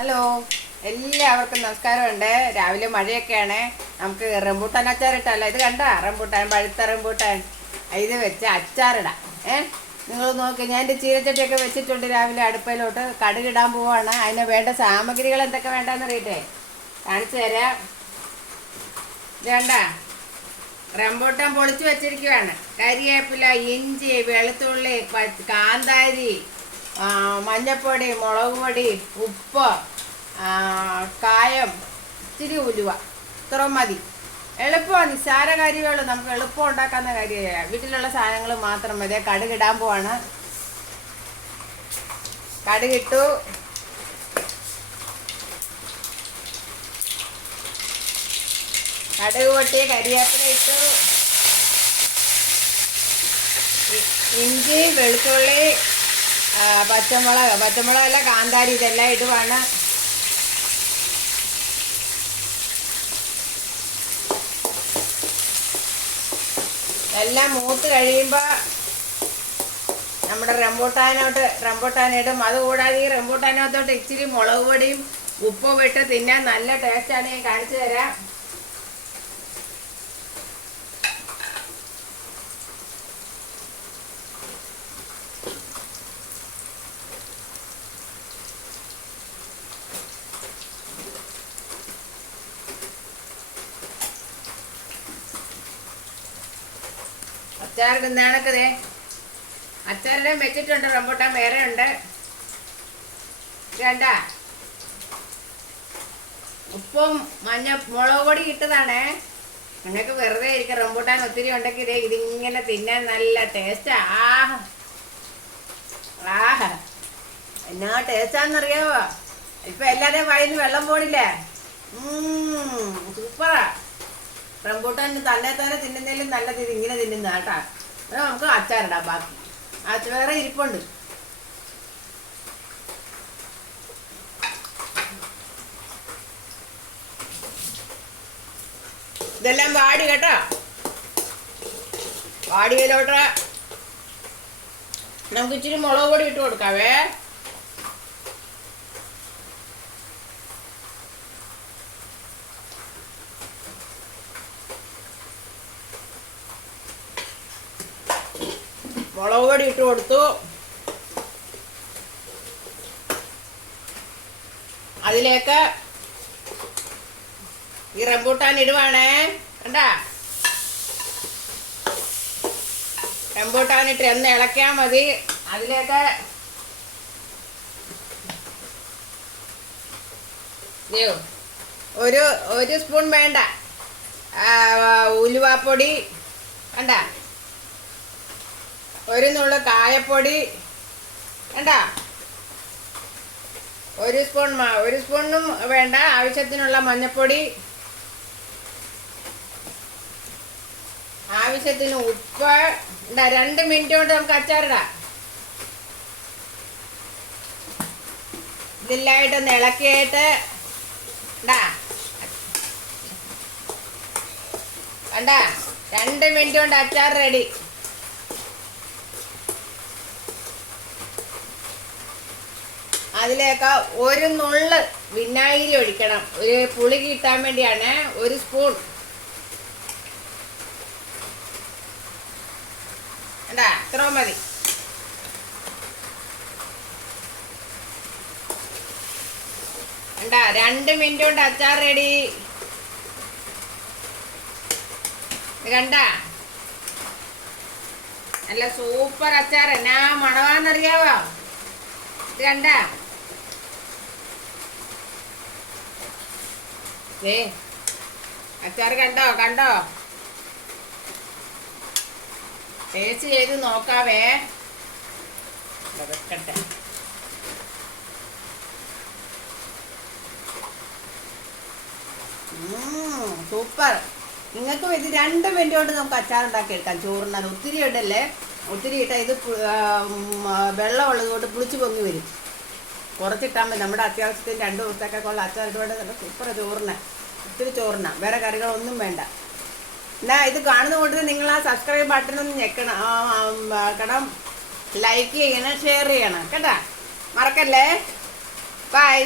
Hello, എല്ലാവർക്കും നമസ്കാരമുണ്ട്. രാവിലെ മഴയൊക്കെയാണ്. നമുക്ക് റംബൂട്ടാൻ അച്ചാറിട്ടല്ല. ഇത് കണ്ട റംബൂട്ടാൻ, പഴുത്ത റംബൂട്ടാൻ ഇത് വെച്ച് അച്ചാറിടാം. നിങ്ങൾ നോക്ക്, ഞാൻ എൻ്റെ ചീരച്ചട്ടിയൊക്കെ വെച്ചിട്ടുണ്ട്. രാവിലെ അടുപ്പയിലോട്ട് കടുകിടാൻ പോവാണ്. അതിന് വേണ്ട സാമഗ്രികൾ എന്തൊക്കെ വേണ്ടെന്ന് അറിയട്ടെ, കാണിച്ചു തരാം. ഇത് കണ്ട റംബൂട്ടാൻ പൊളിച്ച് വെച്ചിരിക്കുവാണ്. കരിവേപ്പില, ഇഞ്ചി, വെളുത്തുള്ളി, കാന്താരി, മഞ്ഞപ്പൊടി, മുളക് പൊടി, ഉപ്പ്, കായം, ഇച്ചിരി ഉലുവ, ഇത്ര മതി. എളുപ്പമാണ്, നിസ്സാര കാര്യമുള്ളൂ. നമുക്ക് എളുപ്പം ഉണ്ടാക്കാവുന്ന കാര്യമാണ്. വീട്ടിലുള്ള സാധനങ്ങൾ മാത്രം മതി. കടുകിടാൻ പോവാണ്. കടുകിട്ടു. കടുക് പൊട്ടി, കരിവേപ്പില ഇട്ടു, ഇഞ്ചി, വെളുത്തുള്ളി, പച്ചമുളകല്ല, കാന്താരി, ഇതെല്ലാം ഇടുവാണ്. എല്ലാം മൂത്ത് കഴിയുമ്പോൾ നമ്മുടെ റംബൂട്ടാൻ ഇടും. അതുകൂടാതെ ഈ റംബൂട്ടാനകത്തോട്ട് ഇച്ചിരി മുളക് പൊടിയും ഉപ്പും ഇട്ട് തിന്നാൻ നല്ല ടേസ്റ്റാണ്. ഞാൻ കാണിച്ചു തരാം. അച്ചാറിടുന്നതാണൊക്കെ അച്ചാറിടാൻ വെച്ചിട്ടുണ്ട്. റംബൂട്ടാൻ വേറെ ഉണ്ട്. വേണ്ട, ഉപ്പും മുളക് പൊടി ഇട്ടതാണേ. നിങ്ങൾക്ക് വെറുതെ ഇരിക്കും. റംബൂട്ടാൻ ഒത്തിരി ഉണ്ടെങ്കിൽ ഇതിങ്ങനെ തിന്നാൻ നല്ല ടേസ്റ്റാ. എന്നാ ടേസ്റ്റാന്നറിയാവോ? ഇപ്പൊ എല്ലാവരുടെയും വായിന്ന് വെള്ളം പോണില്ലേ? സൂപ്പറാ. റംബൂട്ടാൻ തന്നെ തിന്നുന്നതിലും നല്ലത് ഇത് ഇങ്ങനെ തിന്നുന്ന കേട്ടാ. നമുക്ക് അച്ചാറിടാം. ബാക്കി വേറെ ഇരിപ്പുണ്ട്. ഇതെല്ലാം വാടി കേട്ടോ. വാടിയതിലോട്ട് നമുക്ക് ഇച്ചിരി മുളക് പൊടി ഇട്ട് കൊടുക്കാവേ. മുളക് പൊടി ഇട്ട് കൊടുത്തു. അതിലേക്ക് ഈ റംബൂട്ടാൻ ഇടുവാണേ. കണ്ടാ, റംബൂട്ടാൻ ഇട്ട് ഒന്ന് ഇളക്കിയാൽ മതി. അതിലേക്ക് ഒരു സ്പൂൺ വേണ്ട ഉലുവാപ്പൊടി, കണ്ട, ഒരു നുള്ളു കായപ്പൊടി, വേണ്ട, ഒരു സ്പൂണും വേണ്ട, ആവശ്യത്തിനുള്ള മഞ്ഞപ്പൊടി, ആവശ്യത്തിന് ഉപ്പ്. 2 മിനിറ്റ് കൊണ്ട് നമുക്ക് അച്ചാറിടാം. ഇതില്ലായിട്ടൊന്ന് ഇളക്കിയിട്ട് വേണ്ട, 2 മിനിറ്റ് കൊണ്ട് അച്ചാർ റെഡി. അതിലേക്ക് ഒരു നുള്ള് വിനാഗിരി ഒഴിക്കണം. ഒരു പുളി കിട്ടാൻ വേണ്ടിയാണ്. 1 സ്പൂൺ. ഇത്ര മതി. കണ്ടാ, 2 മിനിറ്റ് കൊണ്ട് അച്ചാർ റെഡി. കണ്ട, നല്ല സൂപ്പർ അച്ചാർ. എന്നാ മണവാന്നറിയാവോ? ഇത് കണ്ട, അച്ചാർ കണ്ടോ? ടേസ്റ്റ് ചെയ്ത് നോക്കാവേ. വെക്കട്ടെ. സൂപ്പർ. നിങ്ങൾക്കും ഇത് 2 മിനിറ്റ് കൊണ്ട് നമുക്ക് അച്ചാർ ഉണ്ടാക്കി എടുക്കാം. ചോറിനാൽ ഒത്തിരി ഇടല്ലേ. ഒത്തിരി ഇട്ടാൽ ഇത് വെള്ളമുള്ളത് കൊണ്ട് പുളിച്ച് പൊങ്ങി വരും. കുറച്ചിട്ടാൽ മതി. നമ്മുടെ അത്യാവശ്യത്തിന് 2 ദിവസത്തേക്കൊക്കെ ഉള്ള അച്ചാർ ഇട്ടുകൊണ്ട് നല്ല സൂപ്പർ ഒത്തിരി ചോറിന. വേറെ കറികളൊന്നും വേണ്ട. എന്നാ ഇത് കാണുന്ന കൂട്ടത്തിൽ നിങ്ങൾ ആ സബ്സ്ക്രൈബ് ബട്ടൺ ഞെക്കണം, ലൈക്ക് ചെയ്യണം, ഷെയർ ചെയ്യണം കേട്ടാ. മറക്കല്ലേ. ബൈ.